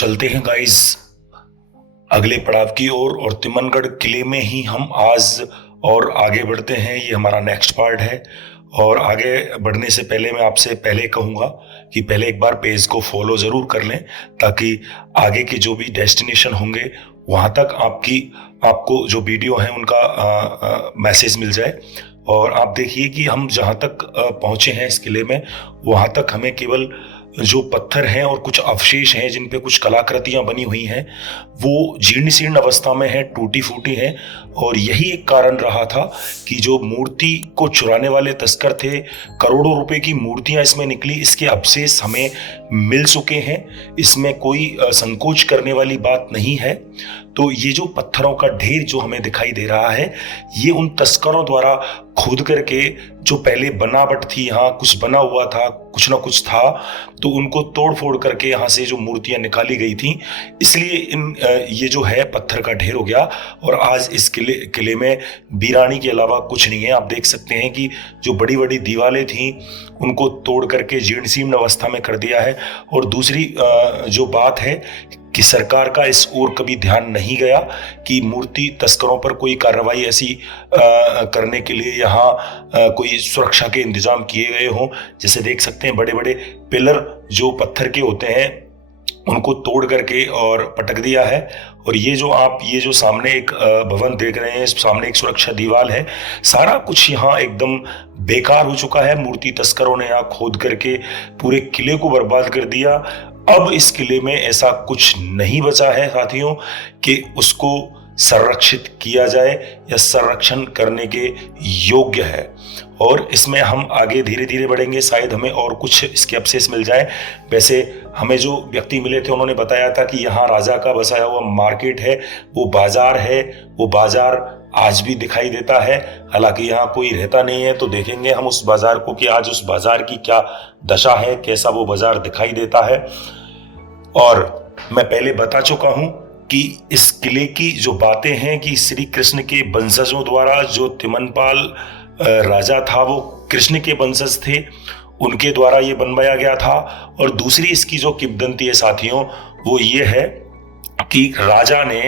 चलते हैं गाइस अगले पड़ाव की ओर और तिमनगढ़ किले में ही हम आज और आगे बढ़ते हैं। ये हमारा नेक्स्ट पार्ट है और आगे बढ़ने से पहले मैं आपसे पहले कहूँगा कि पहले एक बार पेज को फॉलो ज़रूर कर लें ताकि आगे के जो भी डेस्टिनेशन होंगे वहाँ तक आपको जो वीडियो है उनका मैसेज मिल जाए। और आप देखिए कि हम जहाँ तक पहुँचे हैं इस किले में, वहाँ तक हमें केवल जो पत्थर हैं और कुछ अवशेष हैं जिन पे कुछ कलाकृतियां बनी हुई हैं वो जीर्ण शीर्ण अवस्था में है, टूटी फूटी हैं। और यही एक कारण रहा था कि जो मूर्ति को चुराने वाले तस्कर थे, करोड़ों रुपए की मूर्तियां इसमें निकली, इसके अवशेष हमें मिल चुके हैं। इसमें कोई संकोच करने वाली बात नहीं है। तो ये जो पत्थरों का ढेर जो हमें दिखाई दे रहा है, ये उन तस्करों द्वारा खोद करके जो पहले बनावट थी, यहाँ कुछ बना हुआ था, कुछ ना कुछ था, तो उनको तोड़ फोड़ करके यहाँ से जो मूर्तियां निकाली गई थी, इसलिए ये जो है पत्थर का ढेर हो गया। और आज इस किले में वीरानी के अलावा कुछ नहीं है। आप देख सकते हैं कि जो बड़ी बड़ी दीवारें थी उनको तोड़ करके जीर्ण शीर्ण अवस्था में कर दिया है। और दूसरी जो बात है कि सरकार का इस ओर कभी ध्यान नहीं गया कि मूर्ति तस्करों पर कोई कार्रवाई ऐसी करने के लिए यहाँ कोई सुरक्षा के इंतजाम किए गए हों। जैसे देख सकते हैं बड़े बड़े पिलर जो पत्थर के होते हैं उनको तोड़ करके और पटक दिया है। और ये जो सामने एक भवन देख रहे हैं, सामने एक सुरक्षा दीवार है, सारा कुछ यहाँ एकदम बेकार हो चुका है। मूर्ति तस्करों ने यहाँ खोद करके पूरे किले को बर्बाद कर दिया। अब इस किले में ऐसा कुछ नहीं बचा है साथियों कि उसको संरक्षित किया जाए या संरक्षण करने के योग्य है। और इसमें हम आगे धीरे धीरे बढ़ेंगे, शायद हमें और कुछ इसके अवशेष मिल जाए। वैसे हमें जो व्यक्ति मिले थे उन्होंने बताया था कि यहाँ राजा का बसाया हुआ मार्केट है, वो बाजार है, वो बाजार आज भी दिखाई देता है। हालांकि यहाँ कोई रहता नहीं है, तो देखेंगे हम उस बाजार को कि आज उस बाजार की क्या दशा है, कैसा वो बाजार दिखाई देता है। और मैं पहले बता चुका हूं कि इस किले की जो बातें हैं कि श्री कृष्ण के वंशजों द्वारा, जो तिमनपाल राजा था वो कृष्ण के वंशज थे, उनके द्वारा ये बनवाया गया था। और दूसरी इसकी जो किंवदंती है साथियों, वो ये है कि राजा ने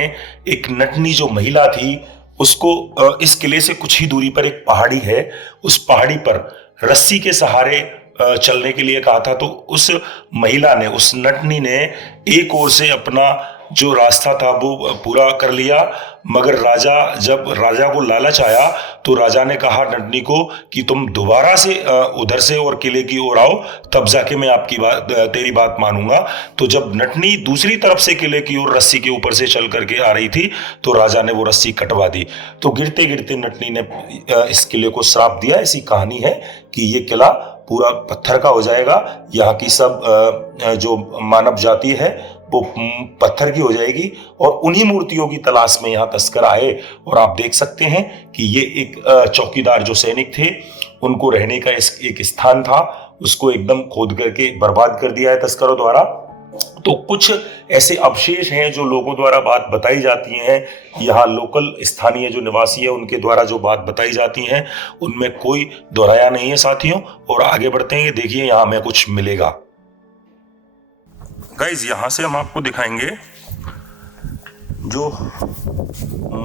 एक नटनी जो महिला थी उसको इस किले से कुछ ही दूरी पर एक पहाड़ी है, उस पहाड़ी पर रस्सी के सहारे चलने के लिए कहा था। तो उस महिला ने, उस नटनी ने एक ओर से अपना जो रास्ता था वो पूरा कर लिया, मगर जब राजा को लालच आया तो राजा ने कहा नटनी को कि तुम दोबारा से उधर से और किले की ओर आओ, तब जाके मैं तेरी बात मानूंगा। तो जब नटनी दूसरी तरफ से किले की ओर रस्सी के ऊपर से चल करके आ रही थी तो राजा ने वो रस्सी कटवा दी। तो गिरते गिरते नटनी ने इस किले को श्राप दिया। ऐसी कहानी है कि ये किला पूरा पत्थर का हो जाएगा, यहाँ की सब जो मानव जाति है वो पत्थर की हो जाएगी। और उन्हीं मूर्तियों की तलाश में यहाँ तस्कर आए। और आप देख सकते हैं कि ये एक चौकीदार जो सैनिक थे, उनको रहने का एक स्थान था, उसको एकदम खोद करके बर्बाद कर दिया है तस्करों द्वारा। तो कुछ ऐसे अवशेष हैं जो लोगों द्वारा बात बताई जाती हैं, यहाँ लोकल स्थानीय जो निवासी है उनके द्वारा जो बात बताई जाती हैं, उनमें कोई दोहराया नहीं है साथियों। और आगे बढ़ते हैं, देखिए यहाँ हमें कुछ मिलेगा। गाइस, यहाँ से हम आपको दिखाएंगे जो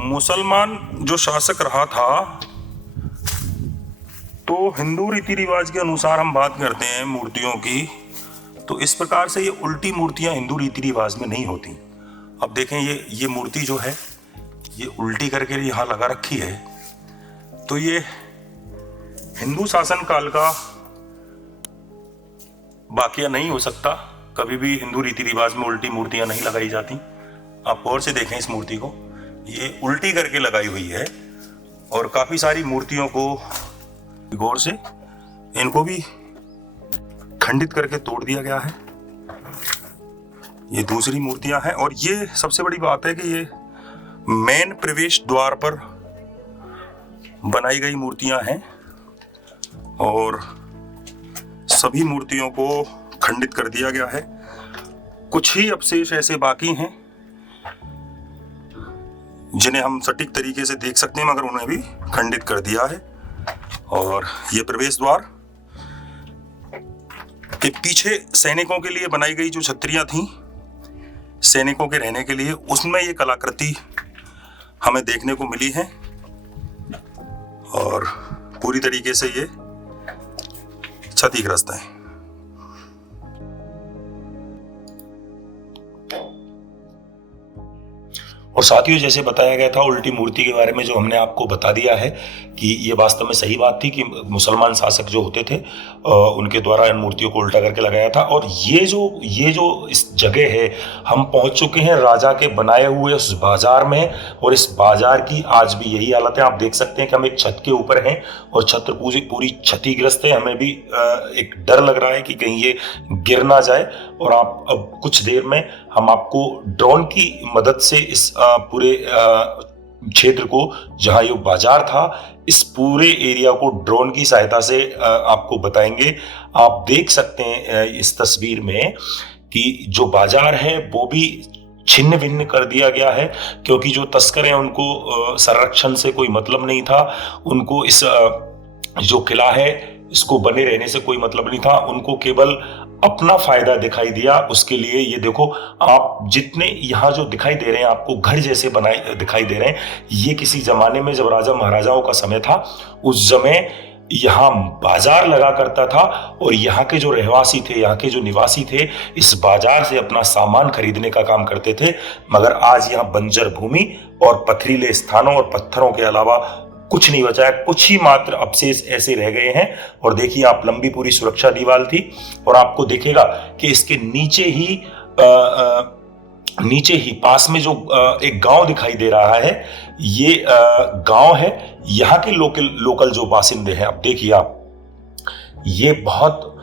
मुसलमान जो शासक रहा था, तो हिंदू रीति रिवाज के अनुसार हम बात करते हैं मूर्तियों की, तो इस प्रकार से ये उल्टी मूर्तियां हिंदू रीति रिवाज में नहीं होती। अब देखें ये मूर्ति जो है ये उल्टी करके यहाँ लगा रखी है, तो ये हिंदू शासन काल का वाकया नहीं हो सकता। कभी भी हिंदू रीति रिवाज में उल्टी मूर्तियां नहीं लगाई जाती। आप गौर से देखें इस मूर्ति को, ये उल्टी करके लगाई हुई है। और काफी सारी मूर्तियों को गौर से इनको भी खंडित करके तोड़ दिया गया है। ये दूसरी मूर्तियां हैं। और ये सबसे बड़ी बात है कि ये मेन प्रवेश द्वार पर बनाई गई मूर्तियां हैं और सभी मूर्तियों को खंडित कर दिया गया है। कुछ ही अवशेष ऐसे बाकी हैं जिन्हें हम सटीक तरीके से देख सकते हैं, मगर उन्हें भी खंडित कर दिया है। और ये प्रवेश द्वार के पीछे सैनिकों के लिए बनाई गई जो छतरियां थीं, सैनिकों के रहने के लिए, उसमें ये कलाकृति हमें देखने को मिली है और पूरी तरीके से ये क्षतिग्रस्त है। और साथियों, जैसे बताया गया था उल्टी मूर्ति के बारे में, जो हमने आपको बता दिया है कि ये वास्तव में सही बात थी कि मुसलमान शासक जो होते थे उनके द्वारा इन मूर्तियों को उल्टा करके लगाया था। और ये जो इस जगह है, हम पहुंच चुके हैं राजा के बनाए हुए उस बाजार में, और इस बाजार की आज भी यही हालत है। आप देख सकते हैं कि हम एक छत के ऊपर हैं और छत पूरी क्षतिग्रस्त है। हमें भी एक डर लग रहा है कि कहीं ये गिर ना जाए। और आप अब कुछ देर में हम आपको ड्रोन की मदद से इस पूरे क्षेत्र को, जहां ये बाजार था, इस पूरे एरिया को ड्रोन की सहायता से आपको बताएंगे। आप देख सकते हैं इस तस्वीर में कि जो बाजार है वो भी छिन्न भिन्न कर दिया गया है, क्योंकि जो तस्कर हैं उनको संरक्षण से कोई मतलब नहीं था। उनको इस जो किला है इसको बने रहने से कोई मतलब नहीं था। उनको केवल अपना फायदा दिखाई दिया। उसके लिए ये देखो, आप जितने यहाँ जो दिखाई दे रहे हैं आपको घर जैसे बनाए दिखाई दे रहे हैं, ये किसी जमाने में जब राजा महाराजाओं का समय था, उस समय यहाँ बाजार लगा करता था और यहाँ के जो रहवासी थे, यहाँ के जो निवासी थे, इस बाजार से अपना सामान खरीदने का काम करते थे। मगर आज यहाँ बंजर भूमि और पथरीले स्थानों और पत्थरों के अलावा कुछ नहीं बचा है। कुछ ही मात्र अवशेष ऐसे रह गए हैं। और देखिए आप, लंबी पूरी सुरक्षा दीवार थी और आपको दिखेगा कि इसके नीचे ही पास में जो एक गांव दिखाई दे रहा है, ये गांव है। यहाँ के लोकल जो बासिंदे हैं, अब देखिए आप, ये बहुत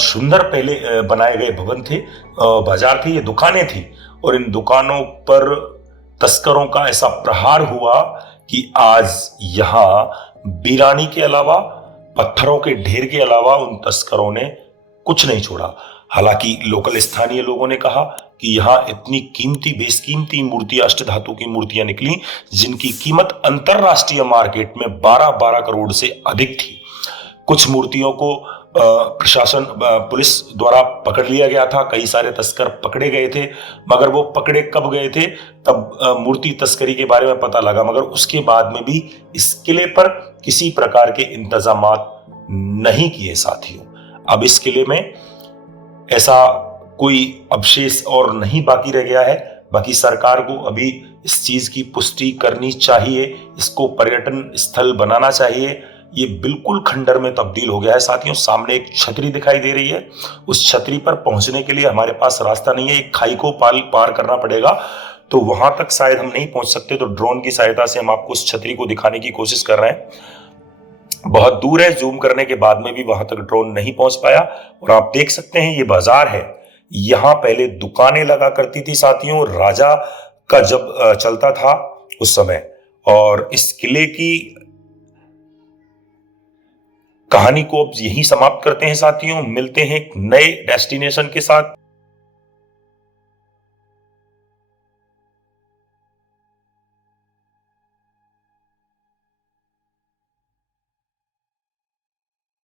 सुंदर पहले बनाए गए भवन थे, बाजार थे, ये दुकानें थी। और इन दुकानों पर तस्करों का ऐसा प्रहार हुआ कि आज यहां वीरानी के अलावा, पत्थरों के ढेर के अलावा उन तस्करों ने कुछ नहीं छोड़ा। हालांकि लोकल स्थानीय लोगों ने कहा कि यहां इतनी कीमती, बेशकीमती मूर्तियां, अष्टधातु की मूर्तियां निकली जिनकी कीमत अंतरराष्ट्रीय मार्केट में 12-12 करोड़ से अधिक थी। कुछ मूर्तियों को प्रशासन, पुलिस द्वारा पकड़ लिया गया था। कई सारे तस्कर पकड़े गए थे, मगर वो पकड़े कब गए थे, तब मूर्ति तस्करी के बारे में पता लगा। मगर उसके बाद में भी इस किले पर किसी प्रकार के इंतजामात नहीं किए साथियों। अब इस किले में ऐसा कोई अवशेष और नहीं बाकी रह गया है। बाकी सरकार को अभी इस चीज की पुष्टि करनी चाहिए, इसको पर्यटन स्थल बनाना चाहिए। ये बिल्कुल खंडर में तब्दील हो गया है साथियों। सामने एक छतरी दिखाई दे रही है, उस छतरी पर पहुंचने के लिए हमारे पास रास्ता नहीं है, एक खाई को पार करना पड़ेगा। तो वहां तक शायद हम नहीं पहुंच सकते, तो ड्रोन की सहायता से हम आपको उस छतरी को दिखाने की कोशिश कर रहे हैं। बहुत दूर है, जूम करने के बाद में भी वहां तक ड्रोन नहीं पहुंच पाया। और आप देख सकते हैं ये बाजार है, यहां पहले दुकानें लगा करती थी साथियों, राजा का जब चलता था उस समय। और इस किले की कहानी को अब यहीं समाप्त करते हैं साथियों। मिलते हैं एक नए डेस्टिनेशन के साथ।